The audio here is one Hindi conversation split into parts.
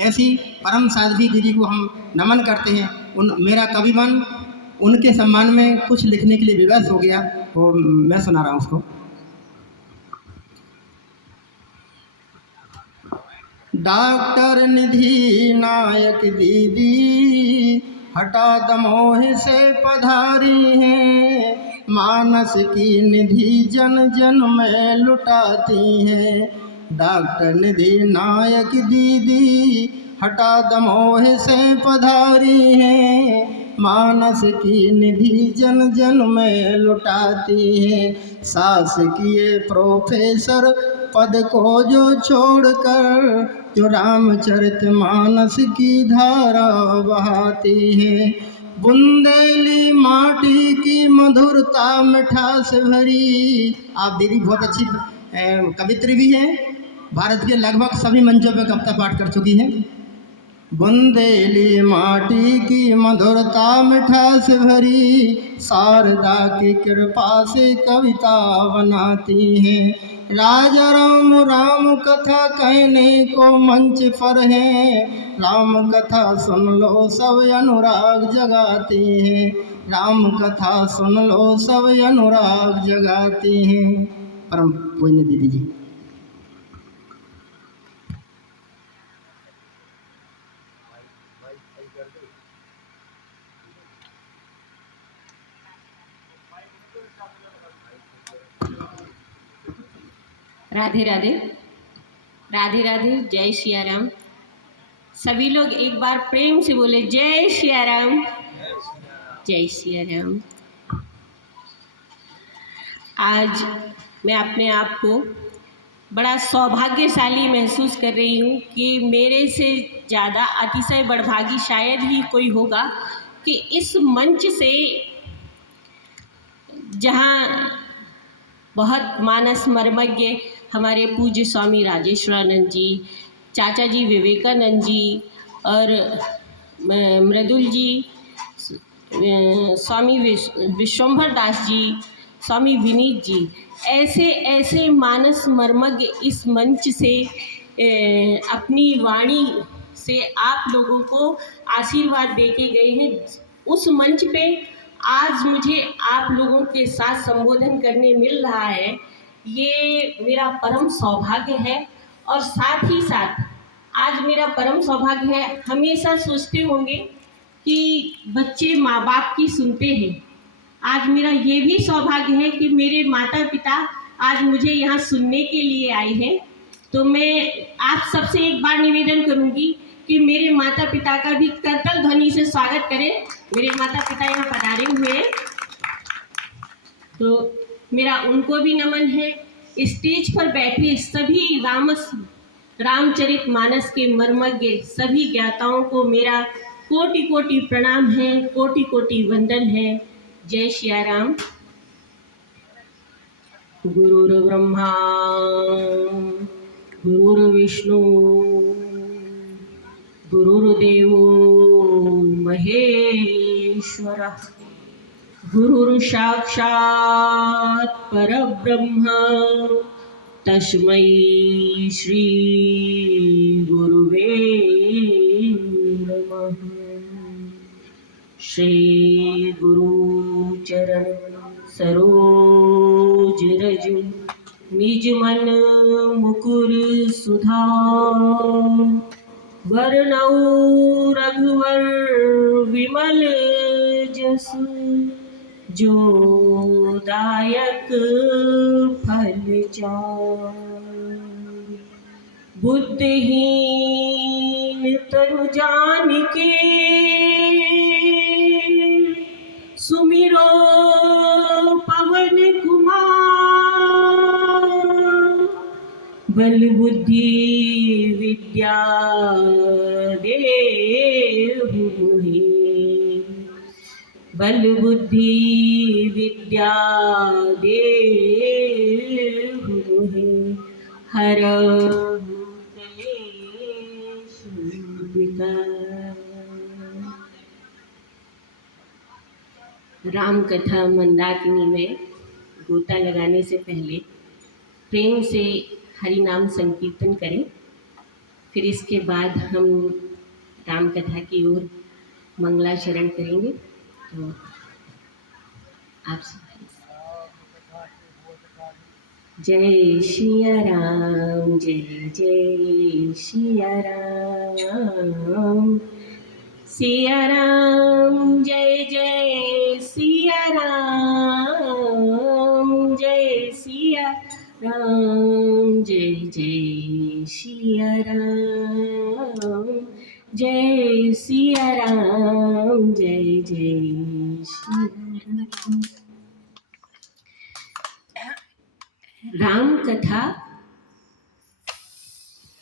ऐसी परम साध्वी दीदी को हम नमन करते हैं। मेरा कवि मन उनके सम्मान में कुछ लिखने के लिए विवश हो गया, तो मैं सुना रहा हूँ उसको। डॉक्टर निधि नायक दीदी हठा दमोह से पधारी हैं, मानस की निधि जन जन में लुटाती हैं। डॉक्टर निधि नायक दीदी हठा दमोह से पधारी हैं, मानस की निधि जन जन में लुटाती हैं। शासकीय प्रोफेसर पद को जो छोड़कर जो रामचरितमानस की धारा बहाती है। बुंदेली माटी की मधुरता मिठास भरी। आप दीदी बहुत अच्छी कवित्री भी हैं, भारत के लगभग सभी मंचों पर कविता पाठ कर चुकी हैं। बुंदेली माटी की मधुरता मिठास भरी, शारदा की कृपा से कविता बनाती हैं। राजा राम राम कथा कहने को मंच पर है, राम कथा सुन लो सब अनुराग जगाती हैं। राम कथा सुन लो सब अनुराग जगाती हैं। परम पूज्य दीदी जी। राधे राधे, राधे राधे, जय सिया राम। सभी लोग एक बार प्रेम से बोले जय सिया राम, जय सिया राम। आज मैं अपने आप को बड़ा सौभाग्यशाली महसूस कर रही हूँ कि मेरे से ज़्यादा अतिशय बड़भागी शायद ही कोई होगा कि इस मंच से, जहाँ बहुत मानस मर्मज्ञ हमारे पूज्य स्वामी राजेश्वरानंद जी, चाचा जी विवेकानंद जी और मृदुल जी, स्वामी विश्वंभर दास जी, स्वामी विनीत जी, ऐसे ऐसे मानस मर्मज्ञ इस मंच से अपनी वाणी से आप लोगों को आशीर्वाद देके गए हैं। उस मंच पे आज मुझे आप लोगों के साथ संबोधन करने मिल रहा है, ये मेरा परम सौभाग्य है। और साथ ही साथ आज मेरा परम सौभाग्य है, हमेशा सोचते होंगे कि बच्चे माँ बाप की सुनते हैं, आज मेरा ये भी सौभाग्य है कि मेरे माता पिता आज मुझे यहाँ सुनने के लिए आए हैं। तो मैं आप सबसे एक बार निवेदन करूँगी कि मेरे माता पिता का भी करतल ध्वनि से स्वागत करें। मेरे माता पिता यहाँ पधारे हुए हैं, तो मेरा उनको भी नमन है। स्टेज पर बैठे सभी रामचरितमानस के मर्मज्ञ सभी ज्ञाताओं को मेरा कोटि कोटि प्रणाम है, कोटि कोटि वंदन है। जय सिया राम। गुरुर्ब्रह्मा गुरुर्विष्णु गुरुर्देवो महेश्वरः, गुरुर्साक्षात् परब्रह्म तस्मै श्री गुरुवे नमः। श्री गुरु चरण सरोज रज निज मन मुकुर सुधार, वरनौ रघुवर विमल जसु, जो दायक फल चार। बुद्धिहीन तनु जानिके सुमिरो पवन कुमार, बल बुद्धि विद्या देहु मोहि, बल बुद्धि विद्या देहु मोहि। हरहु क्लेश विकार। राम कथा मंदाकिनी में गोता लगाने से पहले प्रेम से हरि नाम संकीर्तन करें। फिर इसके बाद हम राम कथा की ओर मंगलाचरण करेंगे। तो आप सब जय सिया राम, जय जय सिया राम, सिया राम जय जय सिया राम, जय सिया राम, जय जय सिया राम, जय सिया राम, जय जय सिया राम। राम कथा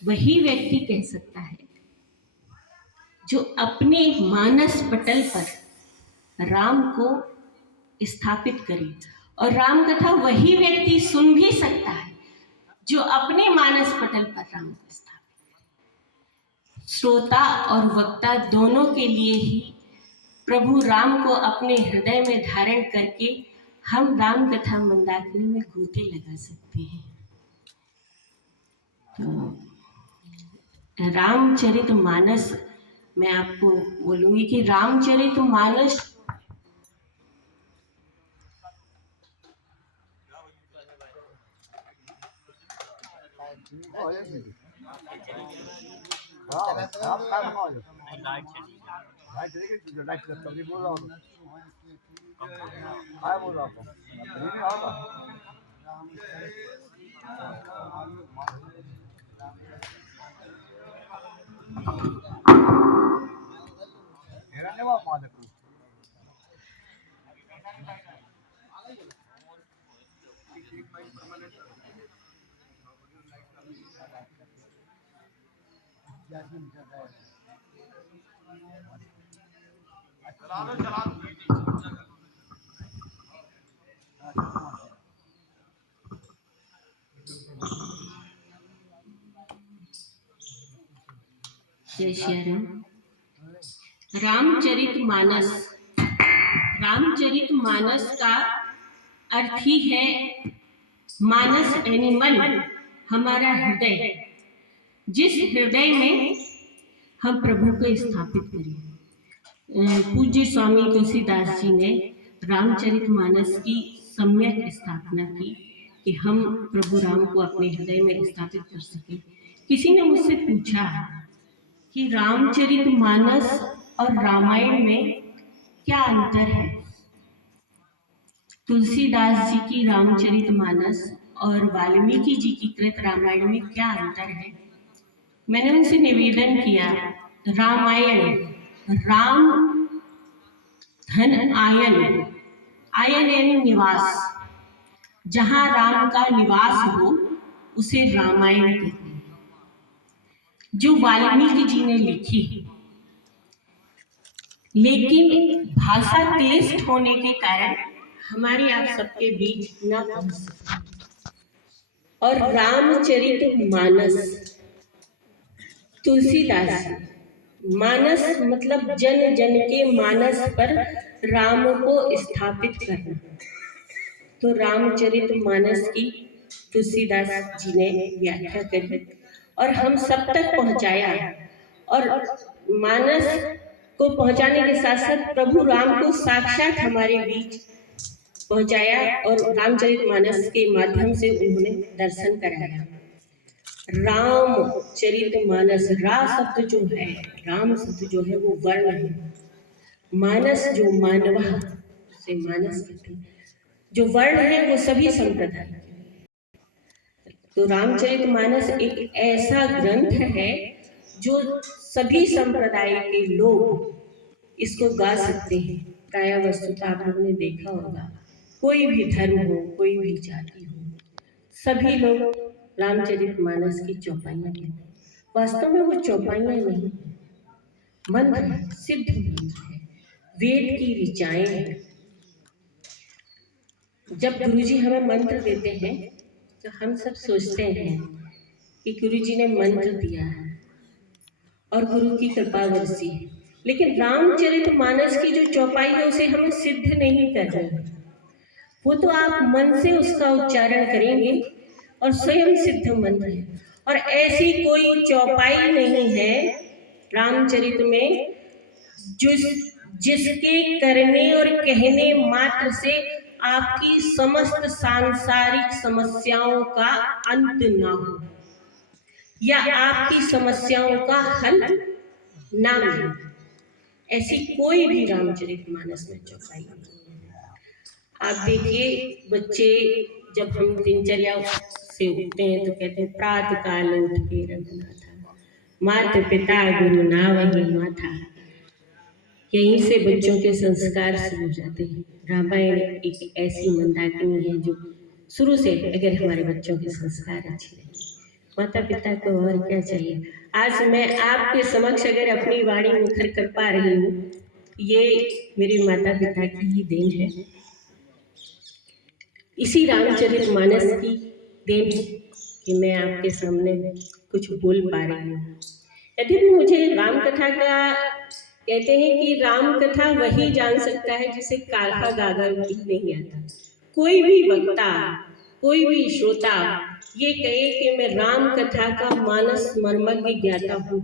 वही व्यक्ति कह सकता है जो अपने मानस पटल पर राम को स्थापित करे, और राम कथा वही व्यक्ति सुन भी सकता है जो अपने मानस पटल पर राम को स्थापित करे। श्रोता और वक्ता दोनों के लिए ही प्रभु राम को अपने हृदय में धारण करके हम राम कथा मंदाकिनी में गोते लगा सकते हैं। तो रामचरित मानस, मैं आपको बोलूंगी कि रामचरित मानस जय श्री राम। रामचरित मानस, रामचरित मानस का अर्थ ही है मानस यानी मन, हमारा हृदय, जिस हृदय में हम प्रभु को स्थापित करें। पूज्य स्वामी तुलसीदास जी ने रामचरित मानस की सम्यक स्थापना की कि हम प्रभु राम को अपने हृदय में स्थापित कर सकें। किसी ने मुझसे पूछा कि रामचरित मानस और रामायण में क्या अंतर है। तुलसीदास जी की रामचरित मानस और वाल्मीकि जी की कृत रामायण में क्या अंतर है। मैंने उनसे निवेदन किया, रामायण राम धन आयन, आयन यानी निवास, जहाँ राम का निवास हो उसे रामायण कहते हैं, जो वाल्मीकि जी ने लिखी। लेकिन भाषा क्लिष्ट होने के कारण हमारे आप सबके बीच न पहुंच सके। और रामचरित मानस तुलसीदास, मानस मतलब जन जन के मानस पर राम को स्थापित करना। तो रामचरित मानस की तुलसीदास जी ने व्याख्या करी और हम सब तक पहुंचाया, और मानस को पहुंचाने के साथ साथ प्रभु राम को साक्षात हमारे बीच पहुंचाया, और रामचरित मानस के माध्यम से उन्होंने दर्शन कराया। रामचरित मानस, रा शब्द जो है, राम शब्द जो है वो वर्ण है, मानस जो मानवा से मानस कहते हैं, जो वर्ण है वो सभी संप्रदाय। तो रामचरित मानस एक ऐसा ग्रंथ है जो सभी संप्रदाय के लोग इसको गा सकते हैं। प्राय वस्तुतः आप लोगों ने देखा होगा, कोई भी धर्म हो, कोई भी जाति हो, सभी लोग रामचरित मानस की चौपाइयाँ कहते हैं। वास्तव में वो चौपाइयाँ नहीं, मंत्र है, सिद्ध मंत्र है, वेद की ऋचाएं हैं। जब गुरुजी हमें मंत्र देते हैं तो हम सब सोचते हैं कि गुरुजी ने मंत्र दिया है और गुरु की कृपा बरसी है, लेकिन रामचरित मानस की जो चौपाई है उसे हमें सिद्ध नहीं कर रहे। वो तो आप मन से उसका उच्चारण करेंगे और स्वयं सिद्ध मंत्र है। और ऐसी कोई चौपाई नहीं है रामचरित में जिसके करने और कहने मात्र से आपकी समस्त सांसारिक समस्याओं का अंत ना हो या आपकी समस्याओं का हल ना मिले। ऐसी कोई भी रामचरितमानस में चौपाई नहीं है। आप देखिए, बच्चे जब हम दिनचर्या से उठते हैं तो कहते हैं प्रातः काल उठ के रघुनाथा, माता पिता गुरु नावहि माथा। यहीं से बच्चों के संस्कार शुरू हो जाते हैं। रामायण एक ऐसी मंदाकिनी है जो शुरू से अगर हमारे बच्चों के संस्कार अच्छे रहे, माता पिता को और क्या चाहिए। आज मैं आपके समक्ष अगर अपनी वाणी मुखर कर पा रही हूँ, ये मेरे माता पिता की ही देन है, इसी रामचरितमानस की देन है कि मैं आपके सामने कुछ बोल पा रही हूँ। यदि भी मुझे राम कथा का कहते हैं कि राम कथा वही जान सकता है जिसे काल्हा गागर भी नहीं आता। कोई भी वक्ता, कोई भी श्रोता ये कहे कि मैं राम कथा का मानस मर्मज्ञ ज्ञाता हूँ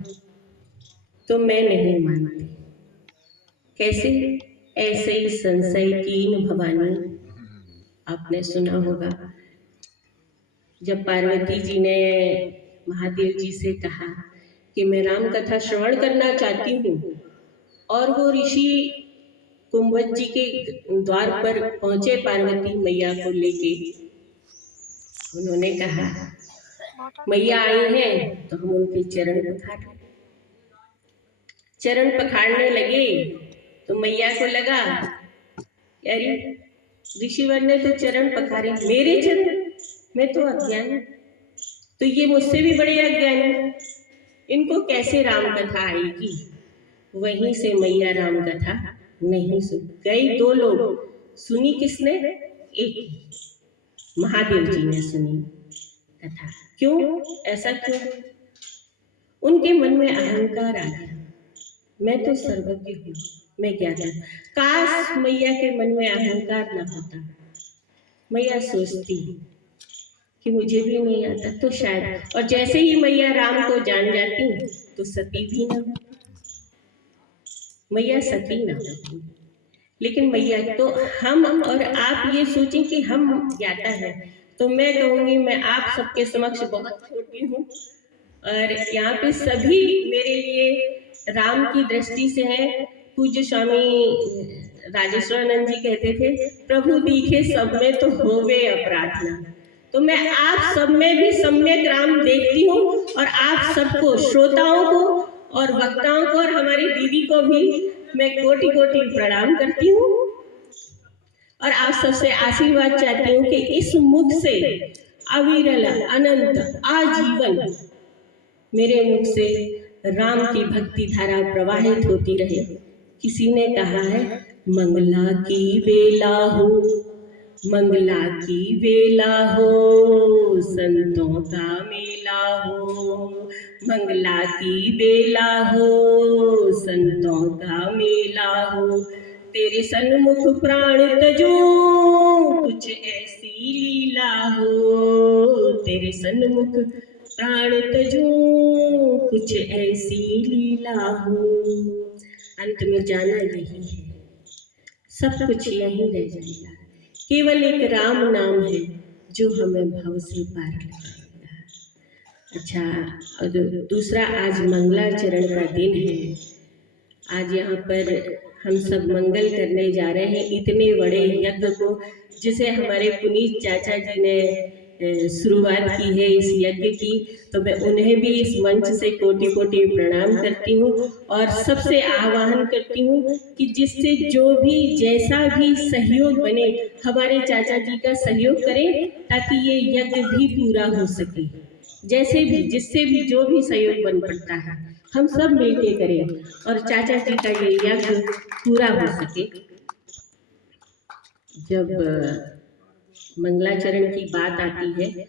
तो मैं नहीं मानती। कैसे? ऐसे ही संशय कीन भवानी, आपने सुना होगा जब पार्वती जी ने महादेव जी से कहा कि मैं राम कथा श्रवण करना चाहती हूँ, और वो ऋषि कुंभज जी के द्वार पर पहुंचे पार्वती मैया को लेके। उन्होंने कहा मैया आई हैं तो हम उनके चरण पखाड़ने लगे तो मैया को लगा अरे ऋषिवर ने तो चरण पखारे, मेरे चरण, मैं तो अज्ञानी, तो ये मुझसे भी बड़े अज्ञानी, इनको कैसे राम कथा आएगी। वहीं से मैया राम कथा नहीं सुन गई। दो लोग सुनी, किसने? एक महादेव जी ने सुनी कथा। क्यों? ऐसा क्यों? उनके मन में अहंकार आ गया, मैं तो सर्वज्ञ हूँ, मैं ज्ञाता। काश मैया के मन में अहंकार न होता। मैया सोचती कि मुझे भी नहीं आता तो शायद, और जैसे ही मैया राम को जान जाती तो सती भी न होती, मैया सती न होती। लेकिन मैया तो हम और आप ये सोचें कि हम ज्ञाता है, तो मैं कहूँगी मैं आप सबके समक्ष बहुत छोटी हूँ और यहाँ पे सभी मेरे लिए राम की दृष्टि से है। पूज्य स्वामी राजेश्वरानंद जी कहते थे प्रभु दिखे सब में तो होवे अपराधना। तो मैं आप सब में भी सम्यक राम देखती हूँ और आप सबको, श्रोताओं को और वक्ताओं को और हमारी दीदी को भी मैं कोटि कोटि प्रणाम करती हूँ और आप सबसे आशीर्वाद चाहती हूँ कि इस मुख से अविरल अनंत आजीवन मेरे मुख से राम की भक्ति धारा प्रवाहित होती रहे। किसी ने कहा है मंगला की बेला हो, मंगला की बेला हो, संतों का मेला हो, मंगला की बेला हो, संतों का मेला हो, तेरे सन्मुख प्राण तजो कुछ ऐसी लीला हो, तेरे सन्मुख प्राण तजो कुछ ऐसी लीला हो। अंत में जाना यही है, सब कुछ यही रह जाएगा, केवल एक राम नाम है जो हमें भव से पार लगाएगा। अच्छा, और दूसरा, आज मंगलाचरण का दिन है। आज यहाँ पर हम सब मंगल करने जा रहे हैं इतने बड़े यज्ञ को, जिसे हमारे पुनीत चाचा जी ने शुरुआत की है इस यज्ञ की, तो मैं उन्हें भी इस मंच से कोटि कोटि प्रणाम करती हूँ और सबसे आह्वान करती हूँ कि जिससे जो भी जैसा भी सहयोग बने हमारे चाचा जी का सहयोग करें ताकि ये यज्ञ भी पूरा हो सके। जैसे भी, जिससे भी जो भी सहयोग बन पड़ता है हम सब मिलके करें और चाचा जी का ये यज्ञ पूरा हो सके। जब मंगलाचरण की बात आती है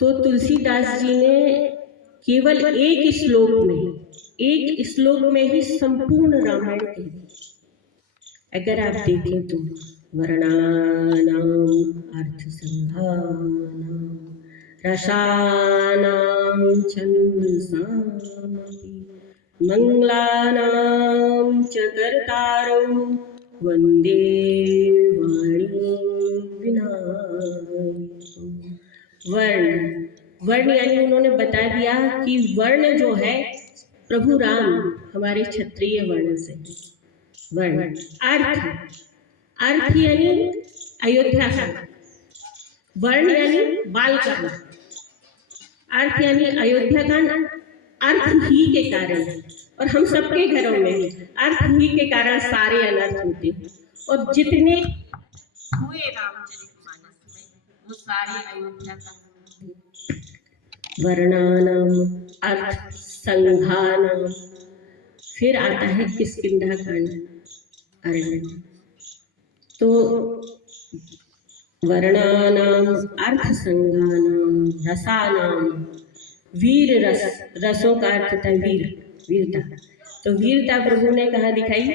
तो तुलसीदास जी ने केवल एक श्लोक में ही संपूर्ण रामायण कह दी। अगर आप देखें तो वर्णानाम अर्थ संधानाम रसानां छन्दसामपि मंगलानां च कर्तारौ वन्दे वाणी विनायकम्। वर्ण वर्ण यानी उन्होंने बता दिया कि वर्ण जो है प्रभु राम हमारे क्षत्रिय वर्ण से। वर्ण अर्थ अर्थ यानी अयोध्या का, वर्ण यानी बाल का, अर्थ यानी अयोध्या का अर्थ ही के कारण, और हम सबके घरों में अर्थ ही के कारण सारे अनर्थ होते हैं, और जितने हुए रामचरितमानस में वो सारे अयोध्या का। वर्णानाम अर्थ संघानाम, फिर आता है किष्किंधा कांड अरण्य। तो वर्णानाम अर्थ संघानाम रसानाम, वीर रस, रसों का अर्थ था वीर, वीरता। तो वीरता प्रभु ने कहाँ दिखाई?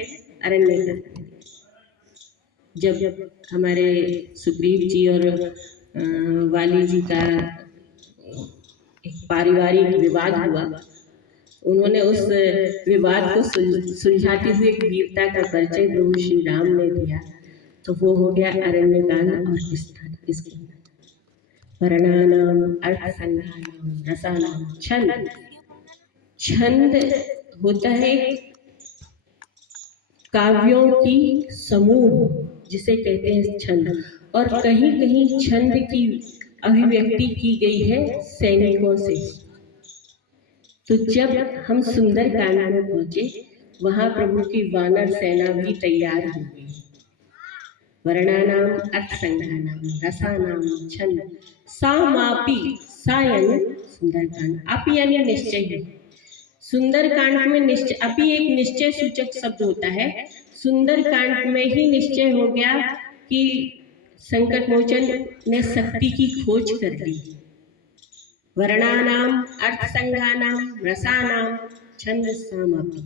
अरण्य में। जब हमारे सुग्रीव जी और वाली जी का एक पारिवारिक विवाद हुआ, उन्होंने उस विवाद को सुलझाते हुए वीरता का परिचय प्रभु श्री राम ने दिया, तो वो हो गया अरण्य कांड और इसके वर्णानाम अर्थ संघानाम रसानाम। छंद, छंद होता है काव्यों की समूह जिसे कहते हैं छंद, और कहीं कहीं छंद की अभिव्यक्ति की गई है सैनिकों से। तो जब हम सुंदर कांड में पहुंचे, वहां प्रभु की वानर सेना भी तैयार हो गई। वर्णानाम अर्थ संघानाम रसानाम छंद सामापि, सा यानी सुंदरकांड, अपि यानी निश्चय है। सुंदरकांड में निश्चय, अपि एक निश्चय सूचक शब्द होता है। सुंदरकांड में ही निश्चय हो गया कि संकट मोचन ने शक्ति की खोज कर ली। वर्णानाम अर्थ संघानाम रसानाम छंद सामापि,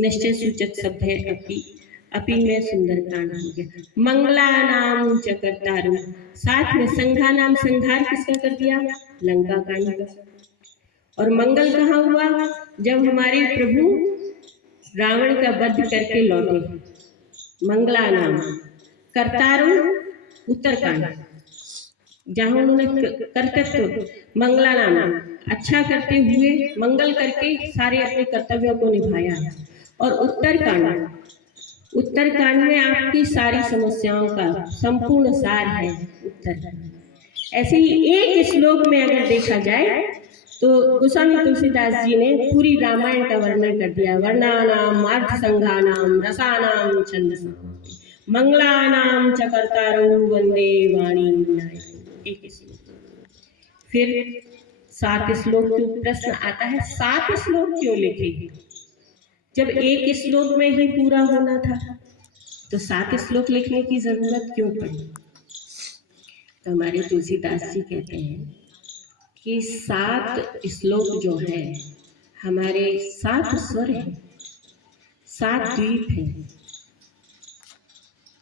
निश्चय सूचक शब्द है अपि, अपि में सुंदरकांड हो गया। मंगलानाम च कर्तारु, साथ में संघानाम, संघार किसका कर दिया? लंका कांड का। और मंगल कहाँ हुआ? जब हमारे प्रभु रावण का वध करके लौटे। मंगलानाम कर्तारु उत्तरकांड, जहाँ उन्होंने कर्तव्य मंगलानाम अच्छा करते हुए मंगल करके सारे अपने कर्तव्यों को निभाया। और उत्तरकांड, उत्तरकांड में आपकी सारी समस्याओं का संपूर्ण सार है उत्तरकांड। ऐसे ही एक श्लोक में अगर देखा जाए तो गोस्वामी तुलसीदास जी ने पूरी रामायण का वर्णन कर दिया। वर्णानाम अर्थ संघानाम रसानाम छंदसाम मंगलानाम च कर्तारौ वंदे वाणी विनायकम्। एक श्लोक। फिर 7 श्लोक तो प्रश्न आता है, 7 श्लोक क्यों लिखे जब एक श्लोक में ही पूरा होना था? तो 7 श्लोक लिखने की जरूरत क्यों पड़ी? तो हमारे तुलसीदास जी कहते हैं कि 7 श्लोक जो है हमारे 7 स्वर है, 7 द्वीप है।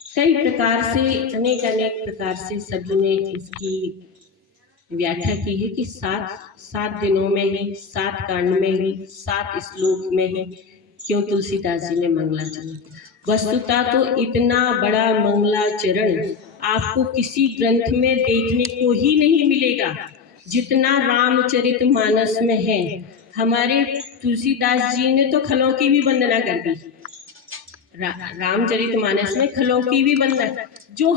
कई प्रकार से, अनेक प्रकार से सभी ने इसकी व्याख्या की है कि 7 दिनों में ही, 7 कांड में ही, 7 श्लोक में ही क्यों तुलसीदास जी ने मंगलाचरण। वस्तुतः तो इतना बड़ा मंगलाचरण आपको किसी ग्रंथ में देखने को ही नहीं मिलेगा जितना रामचरितमानस में है। हमारे तुलसीदास जी ने तो खलों की भी वंदना कर दी। रामचरितमानस में खलों की भी वंदना, जो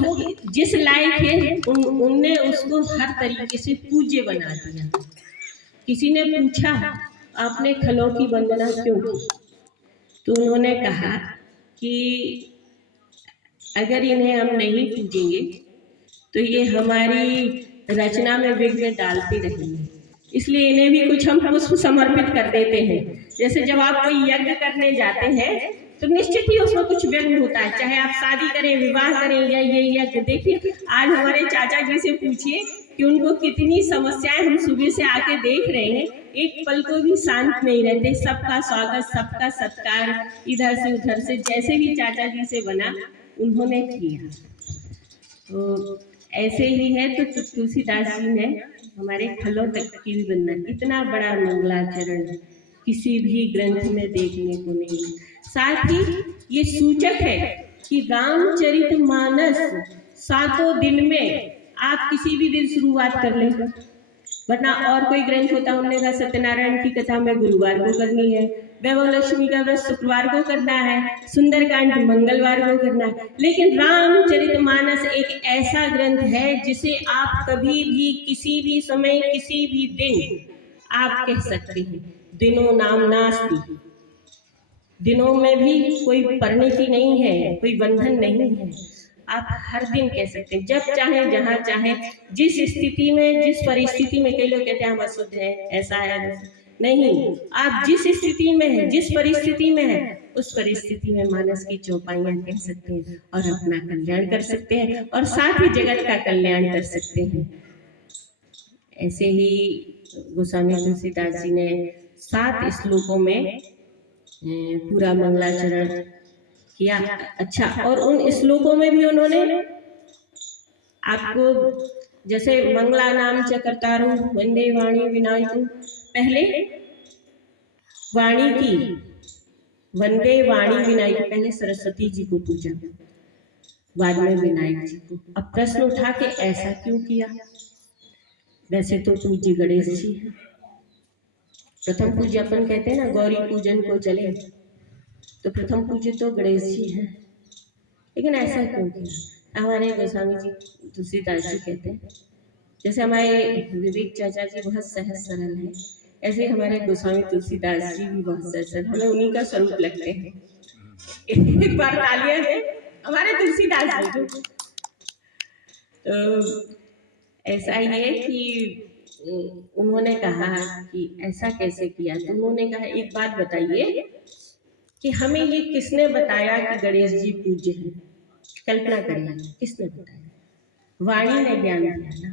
जिस लायक है उनने उसको हर तरीके से पूज्य बना दिया। किसी ने पूछा आपने खलों की वंदना क्यों की? तो उन्होंने कहा कि अगर इन्हें हम नहीं पूजेंगे तो ये हमारी रचना में विघ्न डालते रहेंगे, इसलिए इन्हें भी कुछ हम पुष्प समर्पित कर देते हैं। जैसे जब आप कोई यज्ञ करने जाते हैं तो निश्चित ही उसमें कुछ व्यंग होता है, चाहे आप शादी करें, विवाह करें या ये यज्ञ। देखिए आज हमारे चाचा जी से पूछिए कि उनको कितनी समस्याएं हम सुबह से आके देख रहे हैं, एक पल को भी शांत नहीं रहते। सबका स्वागत, सबका सत्कार, इधर से उधर से जैसे भी चाचा जी से बना उन्होंने किया। तो ऐसे ही है। तो तुलसीदास जी ने हमारे फलों तक की भी वंदना। इतना बड़ा मंगलाचरण किसी भी ग्रंथ में देखने को नहीं है। साथ ही ये सूचक है कि रामचरितमानस 7 दिन में आप किसी भी दिन शुरुआत कर लें, वरना और कोई ग्रंथ होता उन्होंने कहा सत्यनारायण की कथा में गुरुवार को करनी है, वैभव लक्ष्मी का व्रत शुक्रवार को करना है, सुंदरकांड मंगलवार को करना है। लेकिन रामचरितमानस एक ऐसा ग्रंथ है जिसे आप कभी भी किसी भी समय किसी भी दिन आप कह सकते हैं। दिनों नाम नास्ति, दिनों में भी कोई परिणति नहीं है, कोई बंधन नहीं है। आप हर दिन कह सकते हैं, जब चाहे जहां चाहे जिस स्थिति में जिस परिस्थिति में। कई लोग कहते हैं हम अशुद्ध है, ऐसा है, नहीं, आप जिस स्थिति में है जिस परिस्थिति में है उस परिस्थिति में मानस की चौपाइयां कह सकते हैं और अपना कल्याण कर सकते हैं और साथ ही जगत का कल्याण कर सकते हैं। ऐसे ही गोस्वामी तुलसीदास जी ने 7 श्लोकों में पूरा मंगलाचरण किया। अच्छा, और उन श्लोकों में भी उन्होंने आपको जैसे मंगला नाम च कर्तारु वंदे वाणी विनायकु, पहले वाणी की वंदे वाणी विनायक, पहले सरस्वती जी को पूजा, बाद में विनायक जी को। अब प्रश्न उठा के ऐसा क्यों किया? वैसे तो पूज्य गणेश जी है, प्रथम पूज्य अपन कहते हैं ना गौरी पूजन को चले, तो प्रथम पूज्य तो गणेश जी है। लेकिन ऐसा क्यों किया? हमारे गोस्वामी जी तुलसीदास जी कहते हैं, जैसे हमारे विवेक चाचा जी बहुत सहज सरल है, ऐसे हमारे गोस्वामी तुलसीदास जी भी बहुत सहज सरल, हमें उन्हीं का स्वरूप लगते हैं। एक बार तालियां है हमारे तुलसीदास जी को। तो ऐसा ये कि उन्होंने कहा कि ऐसा कैसे किया, तो उन्होंने कहा एक बात बताइए कि हमें ये किसने बताया कि गणेश जी पूज्य हैं? कल्पना करिए, किसने बताया? वाणी ने ज्ञान दिया ना,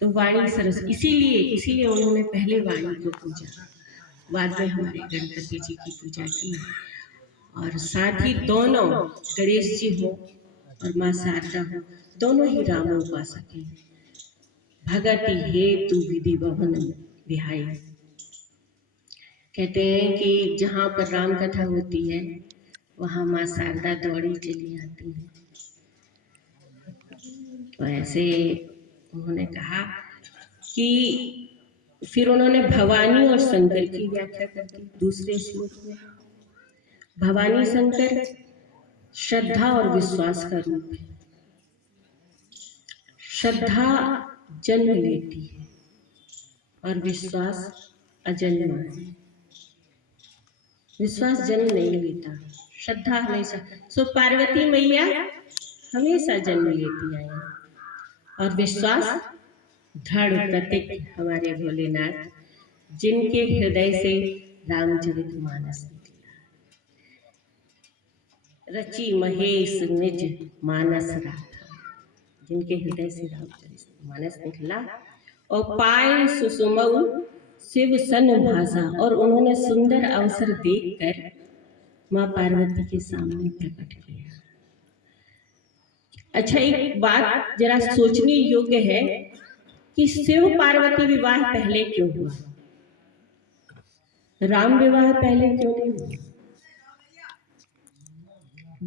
तो वाणी सरस, इसीलिए उन्होंने पहले वाणी को पूजा, बाद में हमारे गणपति जी की पूजा की। और साथ ही दोनों गणेश जी हो और माँ शारदा हो, दोनों ही रामोपासक हैं। भगति हेतु विधि भवन विहाई, कहते हैं कि जहाँ पर राम कथा होती है वहाँ माँ शारदा दौड़ी चली आती है। तो ऐसे उन्होंने कहा कि फिर उन्होंने भवानी और शंकर की व्याख्या कर दी दूसरे श्लोक में। भवानी शंकर श्रद्धा और विश्वास का रूप है। श्रद्धा जन्म लेती है और विश्वास अजन्मा है। विश्वास जन्म नहीं लेता, श्रद्धा हमेशा। सो पार्वती मैया हमेशा जन्म लेती आई और विश्वास दृढ़ प्रतीक हमारे भोलेनाथ, जिनके हृदय से रामचरितमानस निकला। रची महेश निज मानस राधा, जिनके हृदय से रामचरितमानस निकला। और पाए सुसुमऊ शिव सन भाषा, और उन्होंने सुंदर अवसर देखकर माँ पार्वती के सामने प्रकट किया। अच्छा, एक बात जरा सोचने योग्य है कि शिव पार्वती विवाह पहले क्यों हुआ, राम विवाह पहले क्यों नहीं हुआ?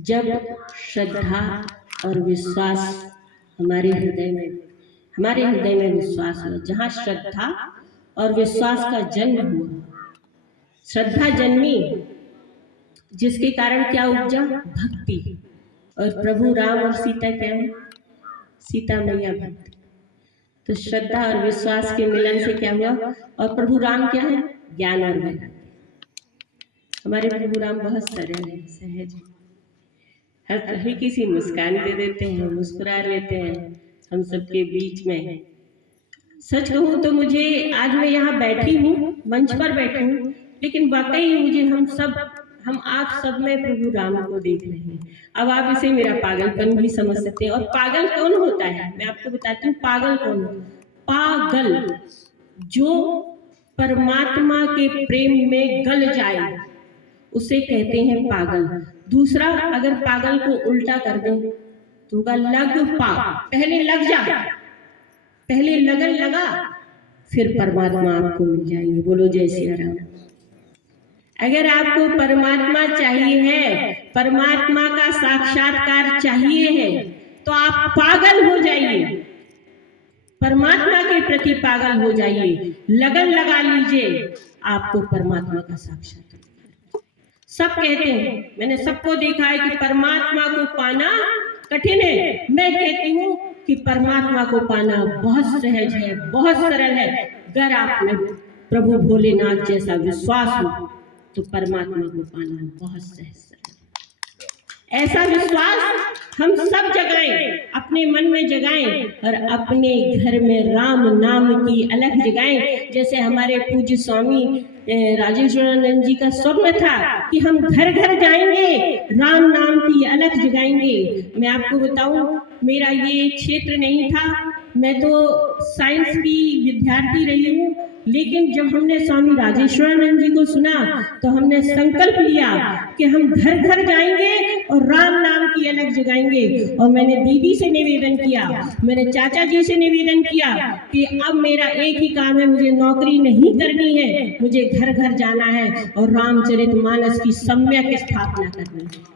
जब श्रद्धा और विश्वास हमारे हृदय में विश्वास हुआ, जहाँ श्रद्धा और विश्वास का जन्म हुआ, श्रद्धा जन्मी जिसके कारण क्या उपजा? भक्ति। और प्रभु राम और सीता क्या है? सीता मैया भक्ति। तो श्रद्धा और विश्वास के मिलन से क्या हुआ? और प्रभु राम क्या है? ज्ञान और वैराग्य। हमारे प्रभु राम बहुत सरल है, सहज है, हर हल्की सी मुस्कान दे देते हैं, मुस्कुरा लेते हैं हम सबके बीच में। सच कहूँ तो मुझे आज मैं यहाँ बैठी हूँ, मंच पर बैठी हूँ, लेकिन वाकई मुझे हम आप सब में प्रभु राम को देख रहे हैं। अब आप इसे मेरा पागलपन भी समझ सकते हैं। और पागल कौन होता है मैं आपको बताती हूँ। पागल कौन होता है? पागल जो परमात्मा के प्रेम में गल जाए उसे कहते हैं पागल। दूसरा, अगर पागल को उल्टा कर दें तो होगा लग पा, पहले लग जा पहले लगन लगा, फिर परमात्मा आपको मिल जाएंगे। बोलो जय सिया राम। अगर आपको परमात्मा चाहिए है, परमात्मा का साक्षात्कार चाहिए है, तो आप पागल हो जाइए, परमात्मा के प्रति पागल हो जाइए, लगन लगा लीजिए, आपको परमात्मा का साक्षात्कार। सब कहते हैं, मैंने सबको देखा है कि परमात्मा को पाना कठिन है। मैं कहती हूँ कि परमात्मा को पाना बहुत सहज है, बहुत सरल है। अगर आप में प्रभु भोलेनाथ जैसा विश्वास हो तो परमात्मा को पाना बहुत सहज सरल। ऐसा विश्वास हम सब जगाएं, अपने मन में जगाएं और अपने घर में राम नाम की अलख जगाएं। जैसे हमारे पूज्य स्वामी राजेश्वरानंद जी का स्वप्न था कि हम घर घर जाएंगे, राम नाम की अलख जगाएंगे। मैं आपको बताऊं, मेरा ये क्षेत्र नहीं था, मैं तो साइंस की विद्यार्थी रही हूँ, लेकिन जब हमने स्वामी राजेश्वरानंद जी को सुना तो हमने संकल्प लिया कि हम घर घर जाएंगे और राम नाम की अलख जगाएंगे। और मैंने दीदी से निवेदन किया, मैंने चाचा जी से निवेदन किया कि अब मेरा एक ही काम है, मुझे नौकरी नहीं करनी है, मुझे घर घर जाना है और रामचरितमानस की सम्यक स्थापना करनी है।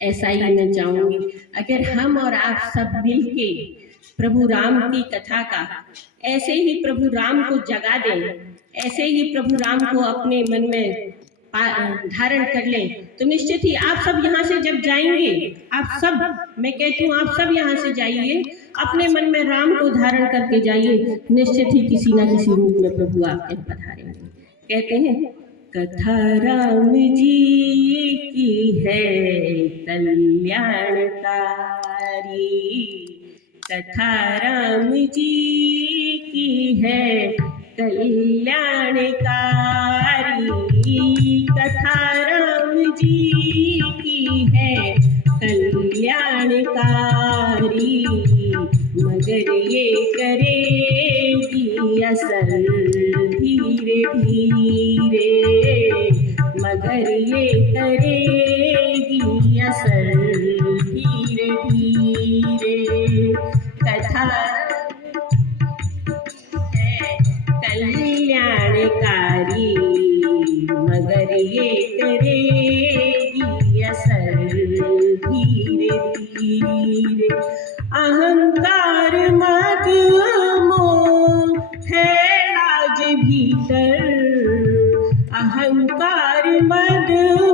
ऐसा ही मैं चाहूंगी, अगर हम और आप सब मिलके प्रभु राम की कथा का ऐसे ही प्रभु राम को जगा दें, ऐसे ही प्रभु राम को अपने मन में धारण कर लें, तो निश्चित ही आप सब यहाँ से जब जाएंगे, आप सब, मैं कहती हूँ आप सब यहाँ से जाइए, अपने मन में राम को धारण करके जाइए, निश्चित ही किसी न किसी रूप में प्रभु आपके पधारेंगे। कहते हैं कथा राम जी की है कल्याणकारी, कथा राम जी की है कल्याणकारी, कथा राम जी की है कल्याणकारी, मगर ये करेगी असर धीरे धीरे, मगर ये करेगी असर धीरे धीरे, कथा है कल्याणकारी, मगर ये करेगी असर धीरे धीरे। अहंकार मद मोह है राज भीतर, अहंकार मद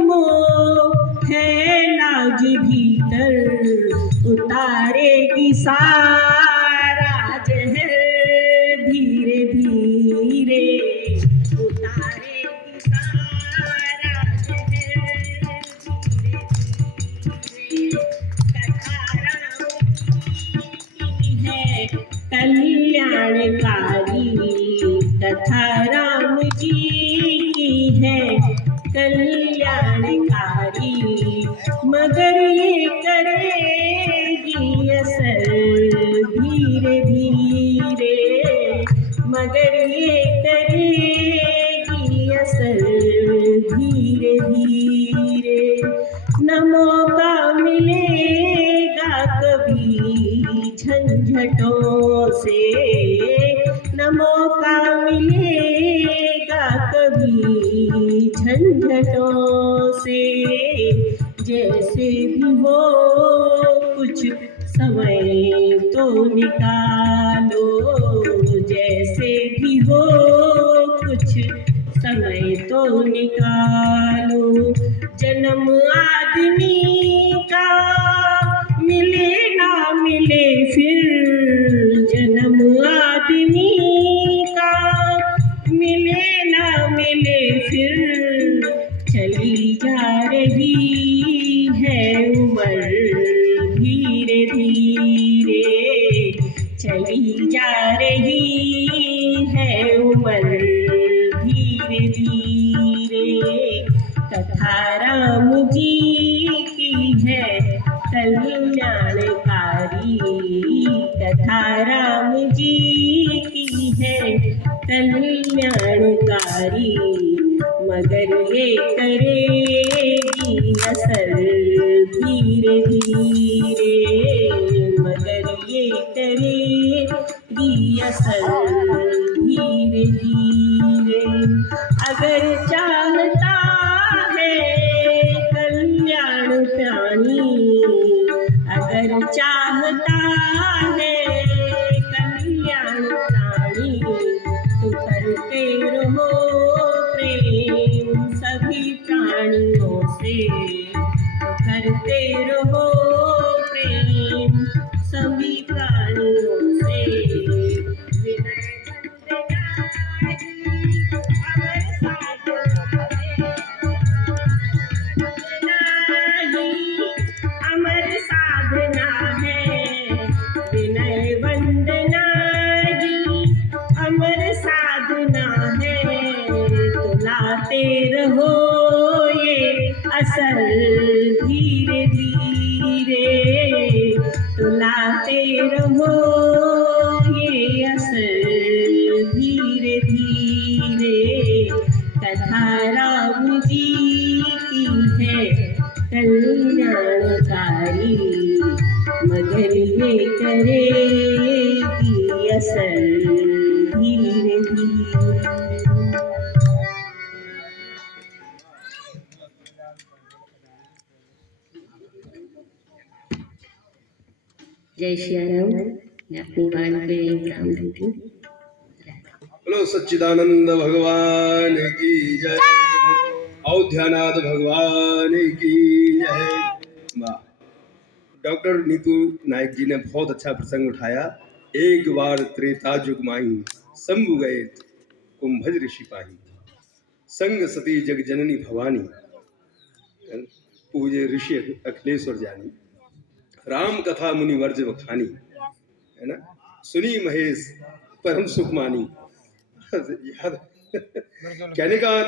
मोह है लाज भीतर, उतारेगी सारा जहर धीरे धीरे, उतारेगी सारा जहर धीरे धीरे। कथा राम की है कल्याणकारी, कथा राम जी की है कल्याणकारी, मगर ये करेगी असर धीरे धीरे, मगर ये करेगी असर धीरे धीरे। न मौका मिलेगा कभी झंझटों से, न मौका मिलेगा कभी झंझटों से, जैसे भी हो कुछ समय तो निकालो, जैसे भी हो कुछ समय तो निकालो। जन्म आदमी का मिले ना मिले फिर, जन्म आदमी का मिले ना मिले फिर, चली जा रही है उम्र धीरे धीरे, चली जा रही है उम्र धीरे धीरे। कथा राम जी की है कल्याणकारी, कथा राम जी की है कल्याणकारी, मगर ये करेगी असर धीरे धीरे, मगर असर धीरे धीरे। अगर चाहता है कल्याण प्राणी, अगर चाहता है कल्याण प्राणी, तो करते रहो प्रेम सभी प्राणियों से, तो करते रहो प्रेम सभी प्राणियों से। विनय वंदना है, विनय वंदना ही अमर साधना है। तो लाते रहो ये असर धीरे धीरे, तो लाते रहो ये असर धीरे धीरे। कथा राम जी की है कल्याणकारी, मगर ये करेगी असर धीरे धीरे। जय श्री राम। मैं अपनी वाणी पे विराम देती हूँ। बोलो सच्चिदानंद भगवान की जय, अयोध्यानाथ भगवान की जय। वाह, डॉक्टर नीतू नायक जी ने बहुत अच्छा प्रसंग उठाया। एक बार त्रेता जुग माही, शंभु गए कुंभज ऋषि पाही, संग सती जग जननी भवानी, पूजे ऋषि अखिलेश्वर जानी, राम कथा मुनि वर्ज बखानी, है ना, सुनी महेश परम सुख मानी। याद कहने का